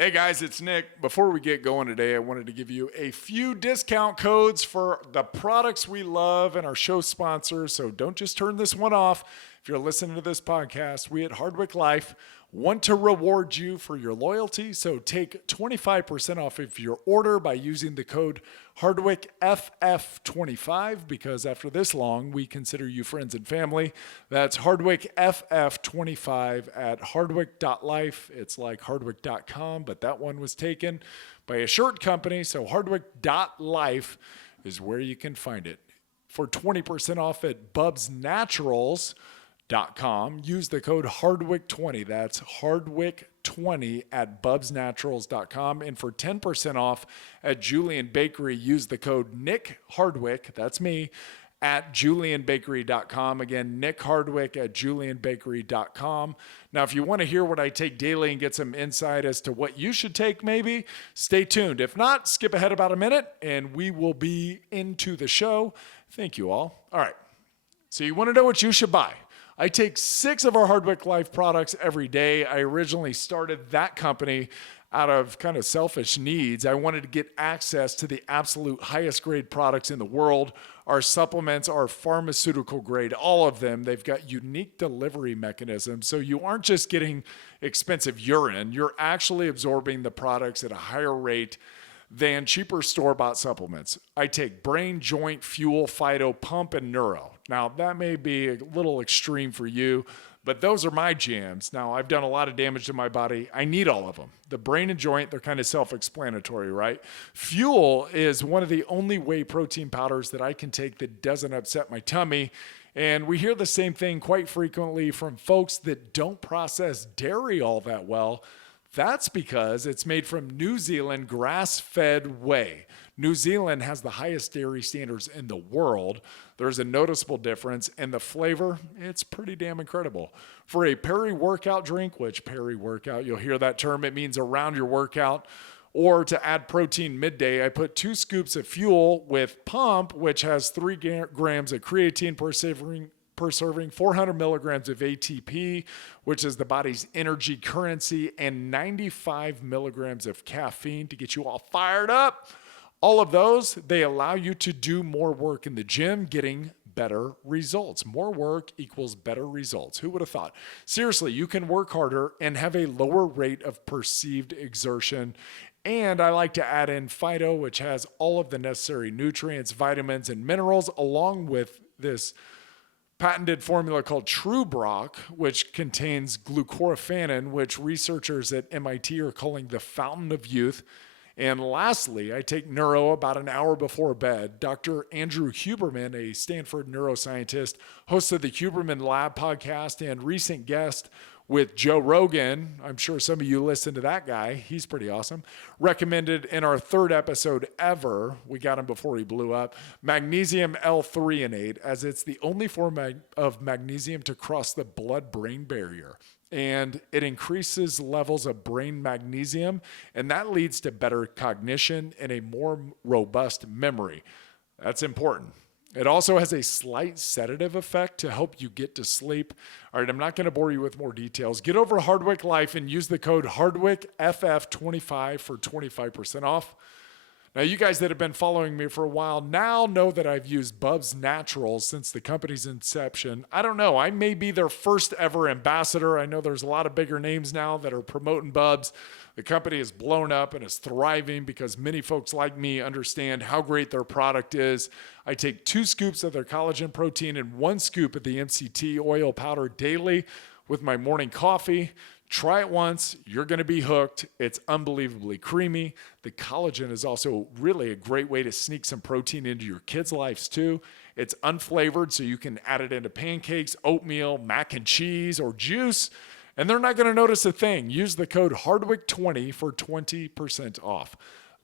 Hey guys, it's Nick. Before we get going today, I wanted to give you a few discount codes for the products we love and our show sponsors. So don't just turn this one off. If you're listening to this podcast, we at Hardwick Life want to reward you for your loyalty. So take 25% off of your order by using the code HardwickFF25, because after this long, we consider you friends and family. That's HardwickFF25 at hardwick.life. It's like hardwick.com, but that one was taken by a shirt company. So hardwick.life is where you can find it. For 20% off at bubsnaturals.com, use the code Hardwick20. That's Hardwick20 at bubsnaturals.com. And for 10% off at Julian Bakery, use the code Nick Hardwick, that's me, at julianbakery.com. Again, Nick Hardwick at julianbakery.com. Now, if you want to hear what I take daily and get some insight as to what you should take, maybe, stay tuned. If not, skip ahead about a minute and we will be into the show. Thank you all. All right. So you want to know what you should buy. I take 6 of our Hardwick Life products every day. I originally started that company out of kind of selfish needs. I wanted to get access to the absolute highest grade products in the world. Our supplements are pharmaceutical grade, all of them. They've got unique delivery mechanisms. So you aren't just getting expensive urine, you're actually absorbing the products at a higher rate than cheaper store-bought supplements. I take brain, joint, fuel, phyto, pump, and neuro. Now, that may be a little extreme for you, but those are my jams. Now, I've done a lot of damage to my body. I need all of them. The brain and joint, they're kind of self-explanatory, right? Fuel is one of the only whey protein powders that I can take that doesn't upset my tummy. And we hear the same thing quite frequently from folks that don't process dairy all that well. That's because it's made from New Zealand grass-fed whey. New Zealand has the highest dairy standards in the world. There's a noticeable difference, and the flavor, it's pretty damn incredible. For a peri-workout drink, which peri-workout, you'll hear that term, it means around your workout, or to add protein midday, I put 2 scoops of fuel with pump, which has 3 grams of creatine per serving, 400 milligrams of ATP, which is the body's energy currency, and 95 milligrams of caffeine to get you all fired up. All of those, they allow you to do more work in the gym, getting better results. More work equals better results. Who would have thought? Seriously, you can work harder and have a lower rate of perceived exertion. And I like to add in phyto, which has all of the necessary nutrients, vitamins, and minerals, along with this patented formula called TrueBrock, which contains glucoraphanin, which researchers at MIT are calling the fountain of youth. And lastly, I take neuro about an hour before bed. Dr. Andrew Huberman, a Stanford neuroscientist, host of the Huberman Lab podcast and recent guest with Joe Rogan. I'm sure some of you listen to that guy. He's pretty awesome. Recommended in our 3rd episode ever, we got him before he blew up, magnesium L-threonate, as it's the only form of magnesium to cross the blood-brain barrier. And it increases levels of brain magnesium, and that leads to better cognition and a more robust memory. That's important. It also has a slight sedative effect to help you get to sleep. All right, I'm not going to bore you with more details. Get over to Hardwick Life and use the code HardwickFF25 for 25% off. Now, you guys that have been following me for a while now know that I've used Bubs Naturals since the company's inception. I don't know. I may be their first ever ambassador. I know there's a lot of bigger names now that are promoting Bubs. The company is blown up and is thriving because many folks like me understand how great their product is. I take 2 scoops of their collagen protein and 1 scoop of the MCT oil powder daily with my morning coffee. Try it once, you're going to be hooked. It's unbelievably creamy. The collagen is also really a great way to sneak some protein into your kids' lives too. It's unflavored, so you can add it into pancakes, oatmeal, mac and cheese, or juice, and they're not going to notice a thing. Use the code Hardwick20 for 20% off.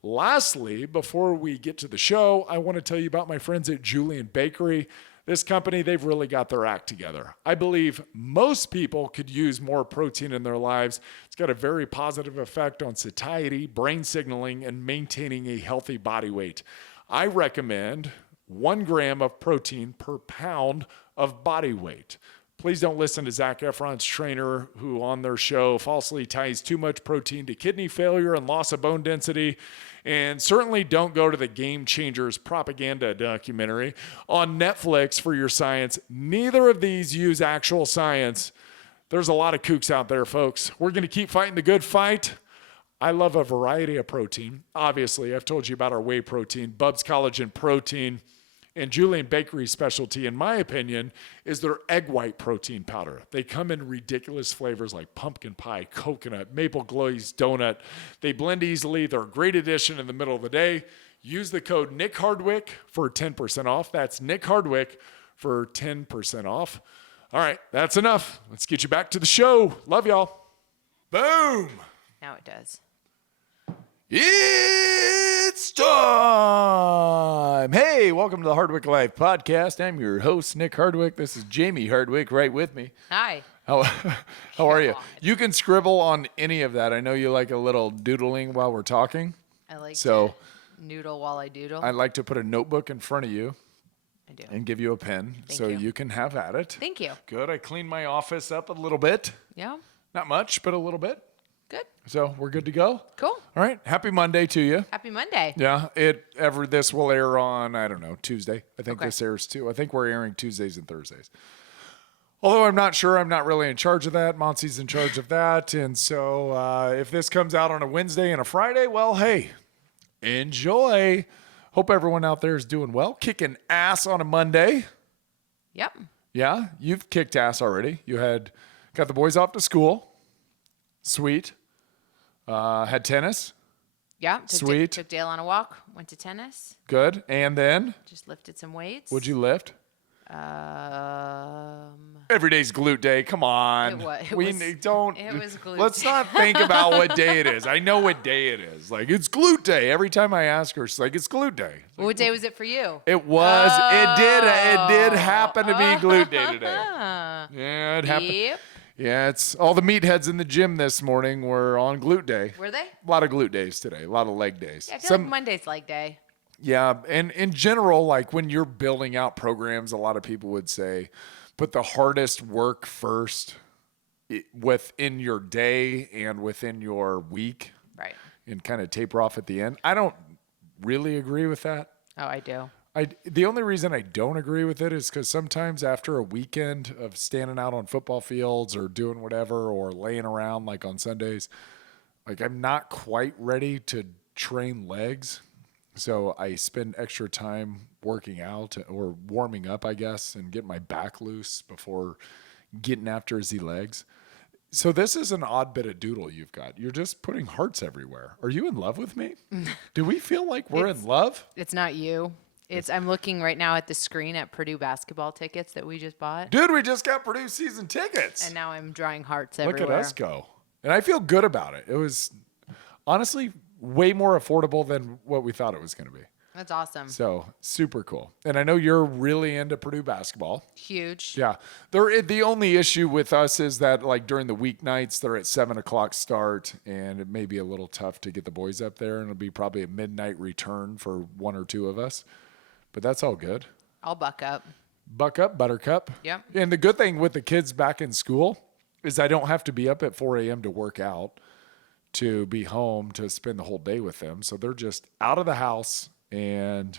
Lastly, before we get to the show, I want to tell you about my friends at Julian Bakery. This company, they've really got their act together. I believe most people could use more protein in their lives. It's got a very positive effect on satiety, brain signaling, and maintaining a healthy body weight. I recommend 1 gram of protein per pound of body weight. Please don't listen to Zac Efron's trainer who on their show falsely ties too much protein to kidney failure and loss of bone density. And certainly don't go to the Game Changers propaganda documentary on Netflix for your science. Neither of these use actual science. There's a lot of kooks out there, folks. We're going to keep fighting the good fight. I love a variety of protein. Obviously, I've told you about our whey protein, Bubs Collagen Protein. And Julian Bakery's specialty, in my opinion, is their egg white protein powder. They come in ridiculous flavors like pumpkin pie, coconut, maple glazed donut. They blend easily. They're a great addition in the middle of the day. Use the code Nick Hardwick for 10% off. That's Nick Hardwick for 10% off. All right, that's enough. Let's get you back to the show. Love y'all. Boom. Now it does. It's time. Hey, welcome to the Hardwick Life podcast. I'm your host, Nick Hardwick. This is Jayme Hardwick right with me. Hi. How are you? You can scribble on any of that. I know you like a little doodling while we're talking. I like to noodle while I doodle. I'd like to put a notebook in front of you. I do. And give you a pen so you can have at it. Thank you. Good. I cleaned my office up a little bit. Yeah. Not much, but a little bit. Good. So we're good to go. Cool. All right. Happy Monday to you. Happy Monday. Yeah. This will air on, I don't know, Tuesday. I think this airs too. I think we're airing Tuesdays and Thursdays. Although I'm not sure. I'm not really in charge of that. Monty's in charge of that. And so if this comes out on a Wednesday and a Friday, well, hey, enjoy. Hope everyone out there is doing well. Kicking ass on a Monday. Yep. Yeah. You've kicked ass already. You got the boys off to school. Sweet. Had tennis. Yeah. Sweet. Took Dale on a walk. Went to tennis. Good. And then? Just lifted some weights. What'd you lift? Every day's glute day. Come on. It was glute. Let's not think about what day it is. I know what day it is. Like, it's glute day. Every time I ask her, she's like, it's glute day. What day was it for you? It was. It did happen to be glute day today. Yeah, it happened. Yep. Yeah, it's all the meatheads in the gym this morning were on glute day. Were they? A lot of glute days today. A lot of leg days. Yeah, I feel like Monday's leg day. Yeah, and in general, like when you're building out programs, a lot of people would say, put the hardest work first within your day and within your week. Right. And kind of taper off at the end. I don't really agree with that. Oh, I do. The only reason I don't agree with it is because sometimes after a weekend of standing out on football fields or doing whatever or laying around like on Sundays, like I'm not quite ready to train legs. So I spend extra time working out or warming up, I guess, and getting my back loose before getting after the legs. So this is an odd bit of doodle you've got. You're just putting hearts everywhere. Are you in love with me? Do we feel like we're in love? It's not you. I'm looking right now at the screen at Purdue basketball tickets that we just bought. Dude, we just got Purdue season tickets. And now I'm drawing hearts everywhere. Look at us go. And I feel good about it. It was honestly way more affordable than what we thought it was going to be. That's awesome. So super cool. And I know you're really into Purdue basketball. Huge. Yeah. The only issue with us is that like during the weeknights, they're at 7:00 start and it may be a little tough to get the boys up there. And it'll be probably a midnight return for one or two of us. But that's all good. I'll buck up. Buck up, buttercup. Yep. And the good thing with the kids back in school is I don't have to be up at 4 a.m. to work out, to be home to spend the whole day with them. So they're just out of the house, and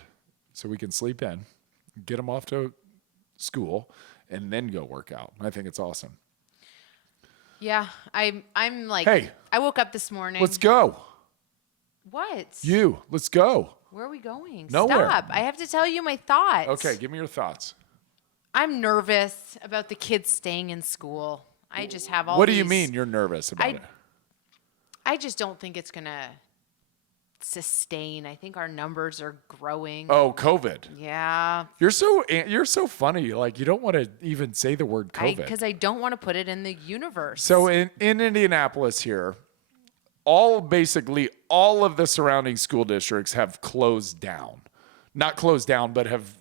so we can sleep in, get them off to school, and then go work out. I think it's awesome. Yeah, I'm like, hey, I woke up this morning. Let's go. What? Let's go. Where are we going? Nowhere. Stop. I have to tell you my thoughts. Okay, give me your thoughts. I'm nervous about the kids staying in school. I just have all What do you mean you're nervous about it? I just don't think it's going to sustain. I think our numbers are growing. Oh, COVID. Yeah. You're so funny. Like you don't want to even say the word COVID. Because I don't want to put it in the universe. So in Indianapolis here, basically all of the surrounding school districts have closed down. Not closed down, but have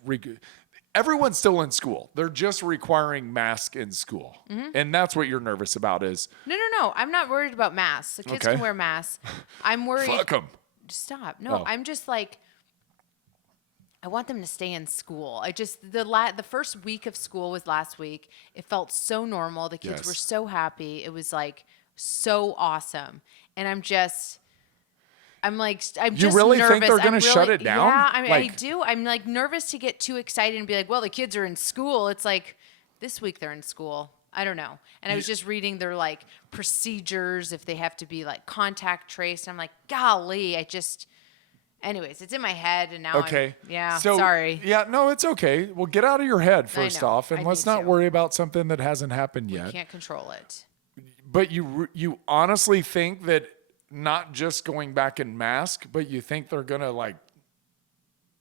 everyone's still in school. They're just requiring masks in school. Mm-hmm. And that's what you're nervous about is. No. I'm not worried about masks. The kids can wear masks. I'm worried. Fuck them. Stop. No, I'm just like, I want them to stay in school. I just the first week of school was last week. It felt so normal. The kids Yes. were so happy. It was like so awesome. And I'm just really think nervous. they're gonna shut it down? Yeah, I mean, I Like- do. I'm like nervous to get too excited and be like, well, the kids are in school. It's like this week they're in school. I don't know. And I was just reading their like procedures if they have to be like contact traced. I'm like, golly, anyways, it's in my head and now Okay. So, sorry. Yeah, no, it's okay. Well, get out of your head first know. off, and I let's need not to. worry about something that hasn't happened We yet. can't control it. But you honestly think that not just going back in mask, but you think they're gonna like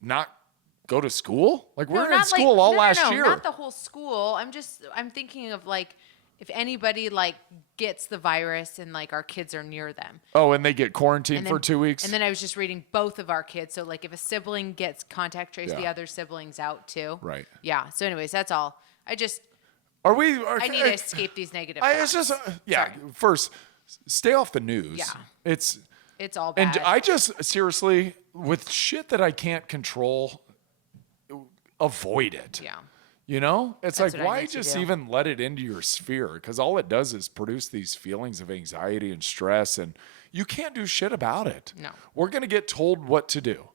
not go to school? Like we're in school all last year. Not the whole school. I'm thinking of like if anybody like gets the virus and like our kids are near them. Oh, and they get quarantined for 2 weeks. And then I was just reading both of our kids. So like if a sibling gets contact traced, the Yeah. other sibling's out too. Right. Yeah. So anyways, that's all. I need to escape these negative It's thoughts. just yeah. Sorry. First, stay off the news. Yeah. It's all bad. and I just seriously with shit that I can't control, avoid it. yeah. You know, it's That's like, what I why need to just do. even let it into your sphere? Because all it does is produce these feelings of anxiety and stress, and you can't do shit about it. No. We're going to get told what to do.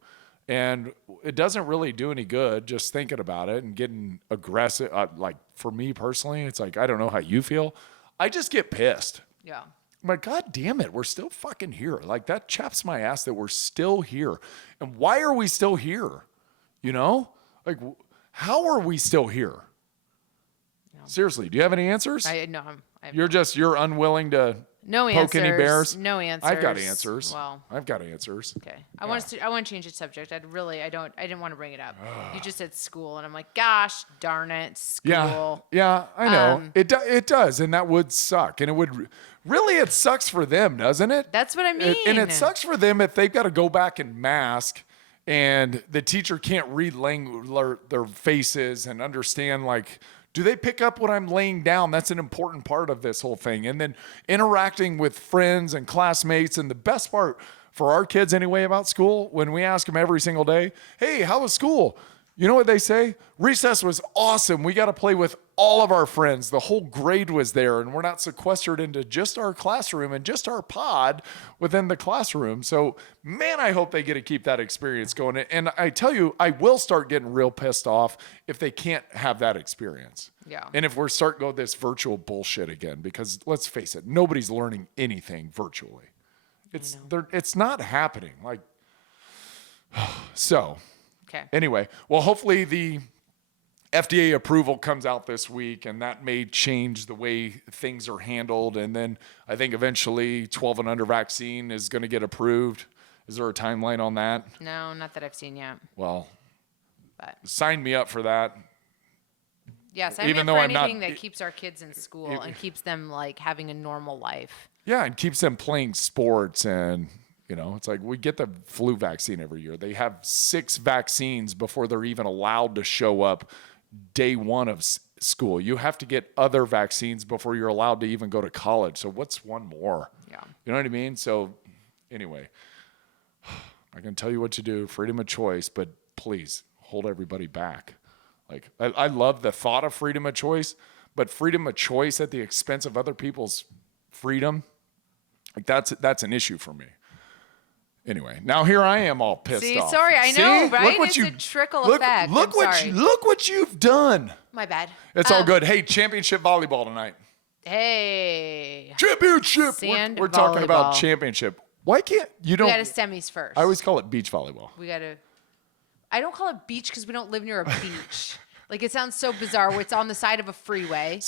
And it doesn't really do any good just thinking about it and getting aggressive. Like, for me personally, it's like, I don't know how you feel. I just get pissed. Yeah. I'm like, God damn it, we're still fucking here. Like, that chaps my ass that we're still here. And why are we still here? You know? Like, how are we still here? Seriously, do you have any answers? You're unwilling to no poke answers. any bears? No answers. I've got answers. Well, I've got answers. okay. I want to change the subject. I didn't want to bring it up. You just said school, and I'm like, gosh darn it, school. Yeah, I know. It does, and that would suck. And it would really, it sucks for them, doesn't it? That's what I mean. And it sucks for them if they've got to go back and mask and the teacher can't read their faces and understand, like, do they pick up what I'm laying down? That's an important part of this whole thing. And then interacting with friends and classmates. And the best part for our kids anyway about school, when we ask them every single day, hey, how was school? You know what they say? Recess was awesome. We got to play with all of our friends. The whole grade was there, and we're not sequestered into just our classroom and just our pod within the classroom. So, man, I hope they get to keep that experience going. And I tell you, I will start getting real pissed off if they can't have that experience. Yeah. And if we're starting to go this virtual bullshit again, because let's face it, nobody's learning anything virtually. It's not happening. Like, so. Okay. Anyway, well, hopefully the FDA approval comes out this week, and that may change the way things are handled. And then I think eventually 12 and under vaccine is going to get approved. Is there a timeline on that? No, not that I've seen yet. Well, But sign me up for that. yes, I'm even in though for I'm not- anything that keeps our kids in school and keeps them like having a normal life. Yeah, and keeps them playing sports. And, you know, it's like we get the flu vaccine every year. They have 6 vaccines before they're even allowed to show up day one of school. You have to get other vaccines before you're allowed to even go to college. So what's one more? Yeah. You know what I mean? So anyway, I can tell you what to do, freedom of choice, but please hold everybody back. Like, I love the thought of freedom of choice, but freedom of choice at the expense of other people's freedom, like that's an issue for me. Anyway, now here I am all pissed See, off. sorry, I know, right? Look what It's you, a trickle look, effect. Look I'm what sorry. look what you've done. My bad. It's all good. Hey, championship volleyball tonight. Hey. Championship. Sand We're talking about volleyball. championship. Why can't you We don't? got to semis first. I always call it beach volleyball. I don't call it beach because we don't live near a beach. Like, it sounds so bizarre where it's on the side of a freeway.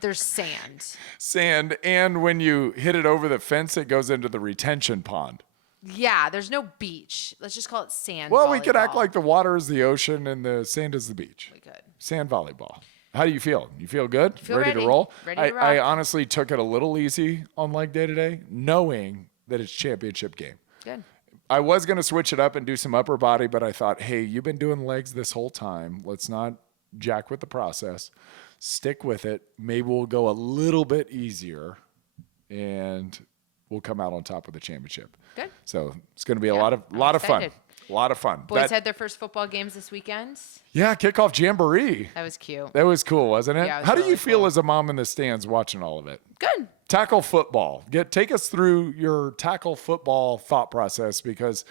There's sand. Sand, and when you hit it over the fence, it goes into the retention pond. Yeah, there's no beach. Let's just call it sand Well, volleyball. we could act like the water is the ocean and the sand is the beach. We could. Sand volleyball. How do you feel? You feel good? Feel ready to ready. roll? Ready to I rock. honestly took it a little easy on leg day today, knowing that it's championship game. Good. I was going to switch it up and do some upper body, but I thought, hey, you've been doing legs this whole time. Let's not jack with the process. Stick with it. Maybe we'll go a little bit easier, and we'll come out on top of the championship. Good. So it's going to be a Yeah, lot of I'm fun. excited. A lot of fun. Boys had their first football games this weekend. Yeah, kickoff jamboree. That was cute. That was cool, wasn't it? Yeah, it was How do really you feel cool. as a mom in the stands watching all of it? Good. Tackle football. Take us through your tackle football thought process, because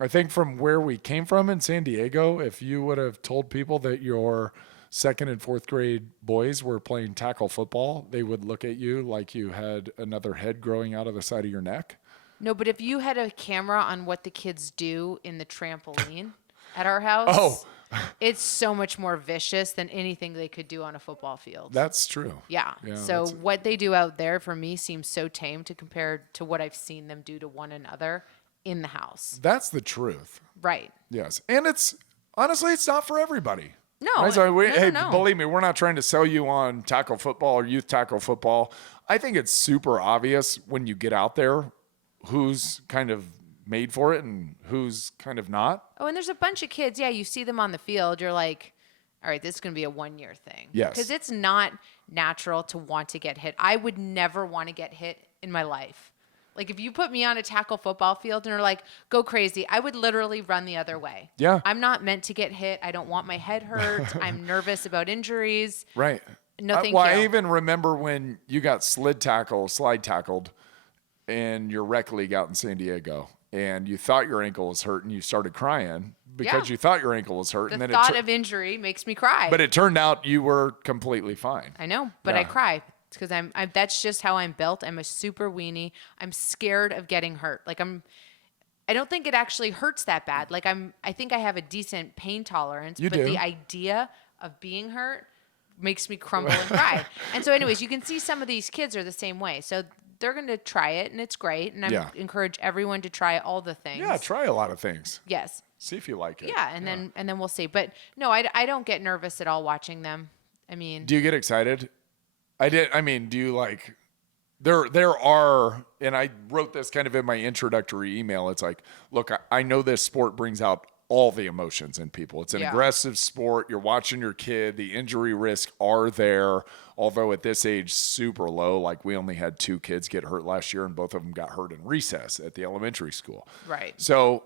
I think from where we came from in San Diego, if you would have told people that your second and fourth grade boys were playing tackle football, they would look at you like you had another head growing out of the side of your neck. No, but if you had a camera on what the kids do in the trampoline at our house, it's so much more vicious than anything they could do on a football field. That's true. Yeah. So what they do out there for me seems so tame to compare to what I've seen them do to one another in the house. That's the truth. Right. Yes. And it's honestly, it's not for everybody. No. Right? So No. believe me, we're not trying to sell you on tackle football or youth tackle football. I think it's super obvious when you get out there who's kind of made for it and who's kind of not. Oh, and there's a bunch of kids. Yeah, you see them on the field. You're like, all right, this is going to be a 1-year thing. Yes. Because it's not natural to want to get hit. I would never want to get hit in my life. Like, if you put me on a tackle football field and are like, go crazy, I would literally run the other way. Yeah. I'm not meant to get hit. I don't want my head hurt. I'm nervous about injuries. Right. No, thank you. I even remember when you got slide tackled in your rec league out in San Diego, and you thought your ankle was hurt and you started crying because you thought your ankle was hurt. The and then thought of injury makes me cry. But it turned out you were completely fine. I know, but I cry. It's because I'm that's just how I'm built. I'm a super weenie. I'm scared of getting hurt. Like I don't think it actually hurts that bad. Like I think I have a decent pain tolerance, but do. the idea of being hurt makes me crumble and cry. And so anyways, you can see some of these kids are the same way. So they're going to try it and it's great. And I encourage everyone to try all the things. Yeah, try a lot of things. Yes. See if you like it. Yeah, and then we'll see. But no, I don't get nervous at all watching them. I mean, Do you get excited? Do you like, there are, and I wrote this kind of in my introductory email. It's like, look, I know this sport brings out all the emotions in people. It's an aggressive sport. You're watching your kid. The injury risks are there, although at this age, super low. Like, we only had 2 kids get hurt last year, and both of them got hurt in recess at the elementary school. right. So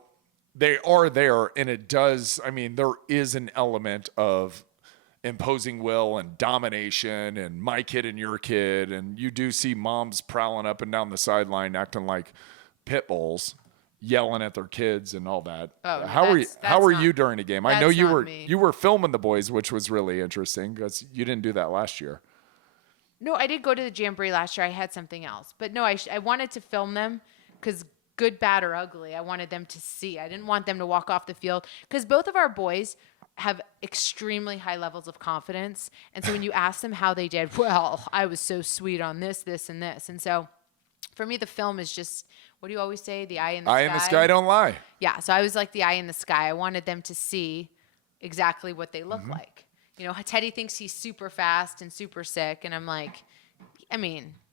they are there, and there is an element of imposing will and domination and my kid and your kid. And you do see moms prowling up and down the sideline acting like pit bulls, yelling at their kids and all that. Oh, no, how were you during a game? I know you me. were filming the boys, which was really interesting because you didn't do that last year. No, I did go to the Jamboree last year. I had something else. But no, I wanted to film them because good, bad, or ugly, I wanted them to see. I didn't want them to walk off the field because both of our boys have extremely high levels of confidence. And so when you ask them how they did, well, I was so sweet on this, this, and this. And so for me, the film is just, what do you always say? The eye in the sky. Eye in the sky don't lie. Yeah. So I was like the eye in the sky. I wanted them to see exactly what they look like. You know, Teddy thinks he's super fast and super sick. And I'm like,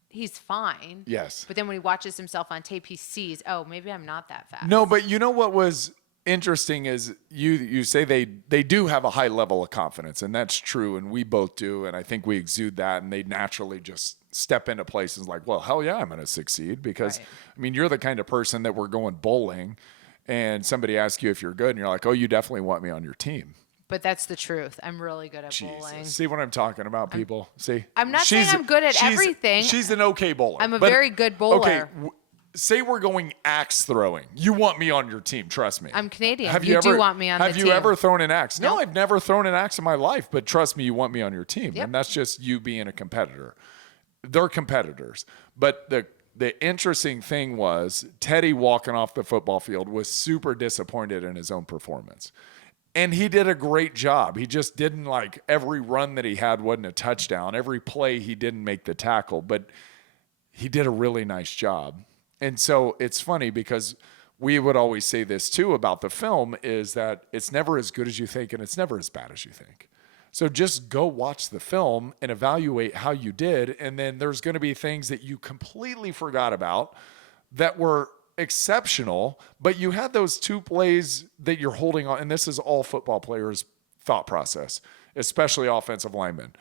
he's fine. Yes. But then when he watches himself on tape, he sees, oh, maybe I'm not that fast. No, but you know what was interesting is you say they do have a high level of confidence, and that's true, and we both do, and I think we exude that, and they naturally just step into places like, well, hell yeah, I'm going to succeed because, you're the kind of person that we're going bowling, and somebody asks you if you're good, and you're like, oh, you definitely want me on your team. But that's the truth. I'm really good at bowling. See what I'm talking about, people? See? I'm not saying I'm good at everything. She's an okay bowler. I'm a very good bowler. Okay, say we're going axe throwing. You want me on your team, trust me. I'm Canadian. You do want me on the team. Have you ever thrown an axe? No, Nope. I've never thrown an axe in my life, but trust me, you want me on your team. Yep. And that's just you being a competitor. They're competitors. But the interesting thing was Teddy walking off the football field was super disappointed in his own performance. And he did a great job. He just didn't, like, every run that he had wasn't a touchdown. Every play he didn't make the tackle, but he did a really nice job. And so it's funny because we would always say this too about the film is that it's never as good as you think and it's never as bad as you think. So just go watch the film and evaluate how you did. And then there's going to be things that you completely forgot about that were exceptional, but you had those 2 plays that you're holding on. And this is all football players' thought process, especially offensive linemen.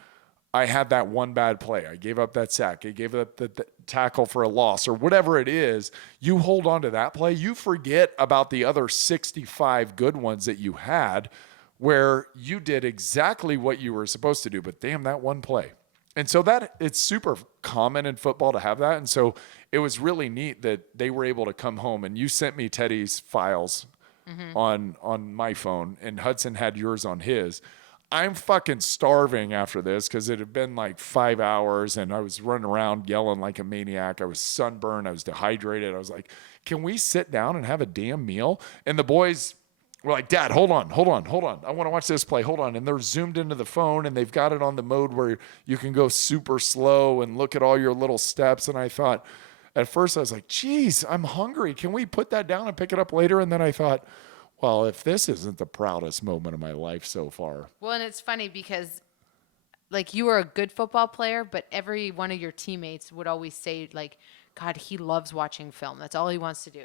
I had that one bad play. I gave up that sack. I gave up the tackle for a loss or whatever it is. You hold on to that play. You forget about the other 65 good ones that you had where you did exactly what you were supposed to do, but damn, that one play. And so that it's super common in football to have that. And so it was really neat that they were able to come home and you sent me Teddy's files on my phone and Hudson had yours on his. I'm fucking starving after this because it had been like 5 hours and I was running around yelling like a maniac. I was sunburned. I was dehydrated. I was like, can we sit down and have a damn meal? And the boys were like, Dad, hold on. I want to watch this play. Hold on. And they're zoomed into the phone and they've got it on the mode where you can go super slow and look at all your little steps. And I thought, at first I was like, geez, I'm hungry. Can we put that down and pick it up later? And then I thought, well, if this isn't the proudest moment of my life so far. Well, and it's funny because, like, you were a good football player, but every one of your teammates would always say, like, God, he loves watching film. That's all he wants to do.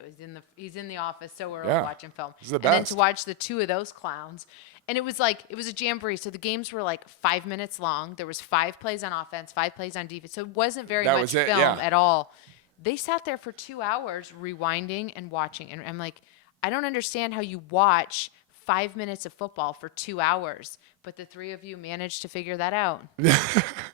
He's in the office so early watching film. He's the and best. then to watch the two of those clowns. And it was a jamboree. So the games were like 5 minutes long. There was 5 plays on offense, 5 plays on defense. So it wasn't very much film at all. They sat there for 2 hours rewinding and watching. And I'm like, I don't understand how you watch 5 minutes of football for 2 hours, but the three of you managed to figure that out.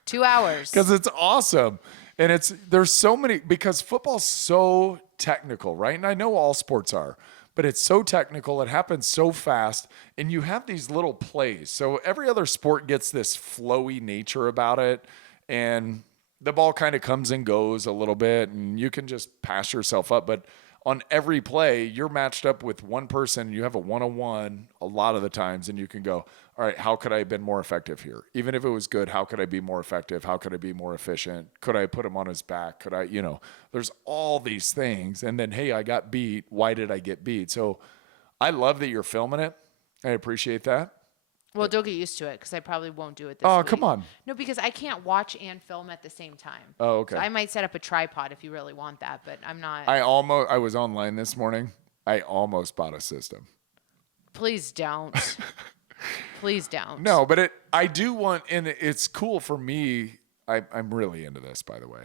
2 hours. Because it's awesome. And there's so many, because football's so technical, right? And I know all sports are, but it's so technical. It happens so fast. And you have these little plays. So every other sport gets this flowy nature about it. And the ball kind of comes and goes a little bit and you can just pass yourself up. But on every play, you're matched up with one person. You have a one-on-one a lot of the times, and you can go, all right, how could I have been more effective here? Even if it was good, how could I be more effective? How could I be more efficient? Could I put him on his back? Could I, there's all these things. And then, hey, I got beat. Why did I get beat? So I love that you're filming it. I appreciate that. Well, don't get used to it because I probably won't do it this Oh, week. come on. No, because I can't watch and film at the same time. Oh, okay. So I might set up a tripod if you really want that, but I'm not. I was online this morning. I almost bought a system. Please don't. Please don't. No, but I do want, and it's cool for me. I'm really into this, by the way.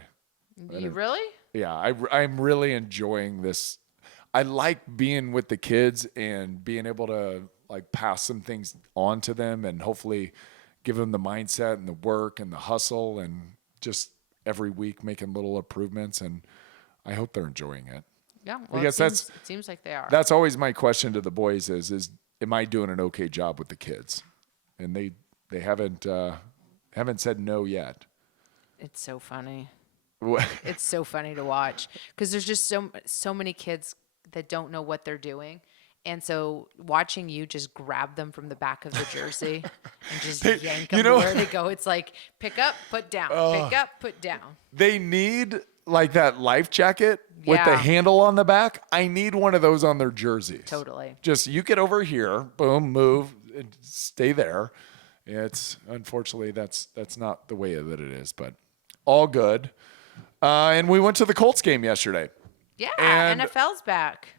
You really? Yeah, I'm really enjoying this. I like being with the kids and being able to like pass some things on to them and hopefully give them the mindset and the work and the hustle and just every week making little improvements. And I hope they're enjoying it. Yeah. Well, I guess it seems like they are. That's always my question to the boys is am I doing an okay job with the kids? And they haven't said no yet. It's so funny. It's so funny to watch because there's just so many kids that don't know what they're doing. And so watching you just grab them from the back of the jersey and just yank them where they go. It's like pick up, put down, pick up, put down. They need like that life jacket with the handle on the back. I need one of those on their jerseys. Totally. Just you get over here, boom, move, and stay there. It's unfortunately that's not the way that it is, but all good. And we went to the Colts game yesterday. Yeah, and NFL's back.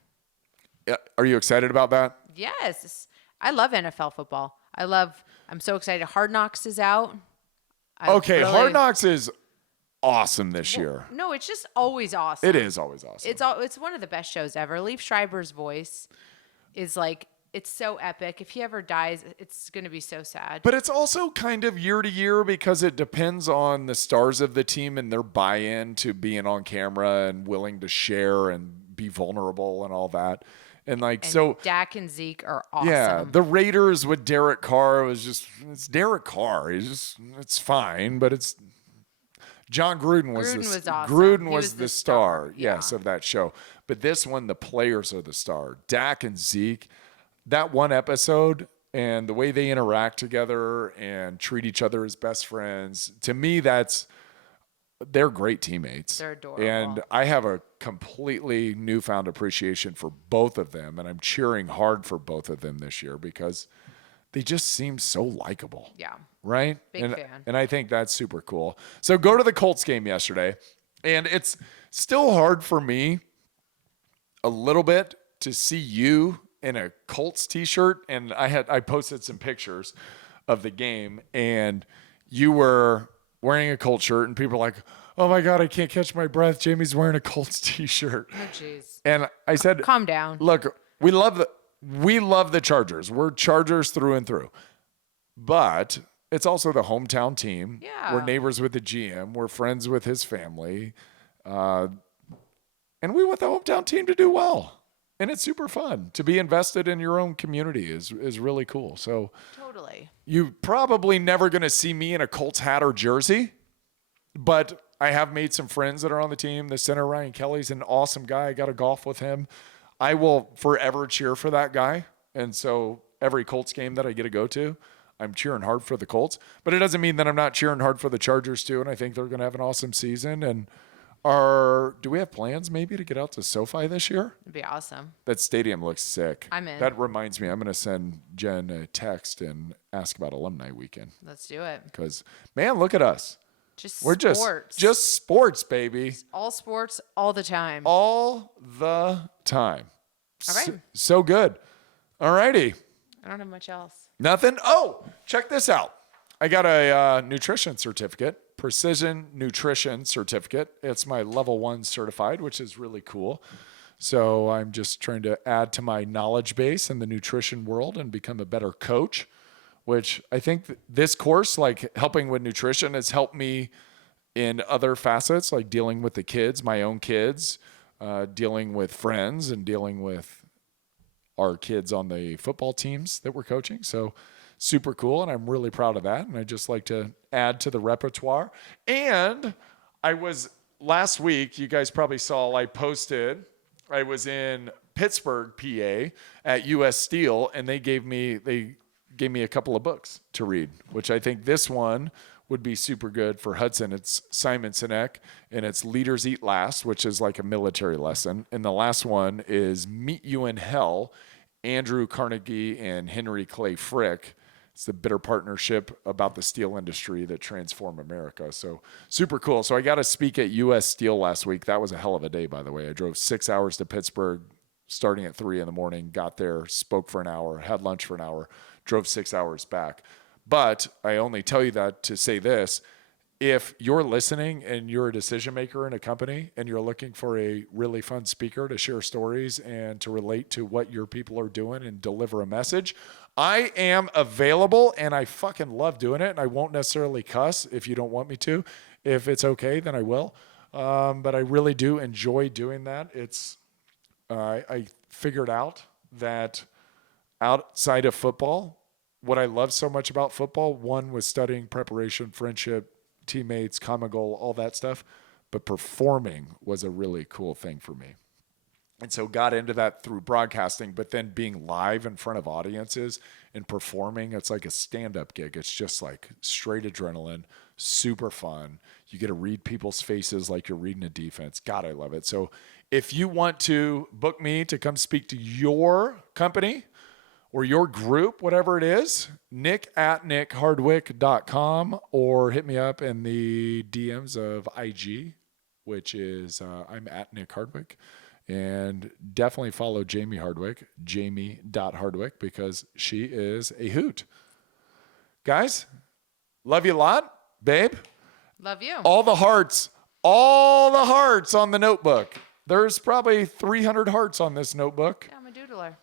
Are you excited about that? Yes. I love NFL football. I'm so excited. Hard Knocks is out. Hard Knocks is awesome this year. No, it's just always awesome. It is always awesome. It's one of the best shows ever. Leif Schreiber's voice is like, it's so epic. If he ever dies, it's going to be so sad. But it's also kind of year to year because it depends on the stars of the team and their buy-in to being on camera and willing to share and be vulnerable and all that. And Dak and Zeke are awesome. Yeah, the Raiders with Derek Carr it's Derek Carr. It's fine, but it's John Gruden was awesome. Gruden was the star, yeah. yes, of that show. But this one, the players are the star. Dak and Zeke, that one episode and the way they interact together and treat each other as best friends, to me, they're great teammates. They're adorable. And I have a completely newfound appreciation for both of them. And I'm cheering hard for both of them this year because they just seem so likable. Yeah. Right? Big fan. And I think that's super cool. So go to the Colts game yesterday. And it's still hard for me a little bit to see you in a Colts t-shirt. And I posted some pictures of the game and you were wearing a Colts shirt, and people are like, "Oh my God, I can't catch my breath. Jayme's wearing a Colts t-shirt." Oh, jeez. And I said, Calm down. "Look, we love the Chargers. We're Chargers through and through. But it's also the hometown team. Yeah. We're neighbors with the GM. We're friends with his family. And we want the hometown team to do well. And it's super fun. To be invested in your own community is really cool. So Totally. you probably never going to see me in a Colts hat or jersey, but I have made some friends that are on the team. The center, Ryan Kelly's an awesome guy. I got to golf with him. I will forever cheer for that guy. And so every Colts game that I get to go to, I'm cheering hard for the Colts. But it doesn't mean that I'm not cheering hard for the Chargers too. And I think they're going to have an awesome season. And do we have plans maybe to get out to SoFi this year? It'd be awesome. That stadium looks sick. I'm in. That reminds me, I'm going to send Jen a text and ask about alumni weekend. Let's do it. Because, man, look at us. We're Sports. just sports, baby. All sports all the time. All the time. All right. So good. All righty. I don't have much else. Nothing? Oh, check this out. I got a nutrition certificate, precision nutrition certificate. It's my level 1 certified, which is really cool. So I'm just trying to add to my knowledge base in the nutrition world and become a better coach, which I think this course, like helping with nutrition, has helped me in other facets, like dealing with the kids, my own kids, dealing with friends, and dealing with our kids on the football teams that we're coaching. So super cool. And I'm really proud of that. And I just like to add to the repertoire. And I was last week, you guys probably saw, I posted, I was in Pittsburgh, PA at US Steel, and they gave me a couple of books to read, which I think this one would be super good for Hudson. It's Simon Sinek, and it's Leaders Eat Last, which is like a military lesson. And the last one is Meet You in Hell, Andrew Carnegie and Henry Clay Frick. It's the bitter partnership about the steel industry that transformed America. So super cool. So I got to speak at US Steel last week. That was a hell of a day, by the way. I drove 6 hours to Pittsburgh, starting at 3 a.m, got there, spoke for an hour, had lunch for an hour, drove 6 hours back. But I only tell you that to say this: if you're listening and you're a decision maker in a company and you're looking for a really fun speaker to share stories and to relate to what your people are doing and deliver a message, I am available, and I fucking love doing it. And I won't necessarily cuss if you don't want me to. If it's okay, then I will. But I really do enjoy doing that. I figured out that outside of football, what I love so much about football, one was studying, preparation, friendship, teammates, common goal, all that stuff. But performing was a really cool thing for me. And so got into that through broadcasting, but then being live in front of audiences and performing, it's like a stand-up gig. It's just like straight adrenaline, super fun. You get to read people's faces like you're reading a defense. God, I love it. So if you want to book me to come speak to your company or your group, whatever it is, nick@nickhardwick.com, or hit me up in the DMs of IG, which is I'm at Nick Hardwick. And definitely follow Jayme Hardwick, Jayme.Hardwick, because she is a hoot. Guys, love you a lot, babe. Love you. All the hearts on the notebook. There's probably 300 hearts on this notebook. Yeah, I'm a doodler.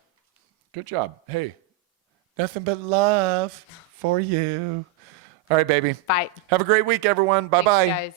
Good job. Hey, nothing but love for you. All right, baby. Bye. Have a great week, everyone. Bye-bye. Thanks, guys.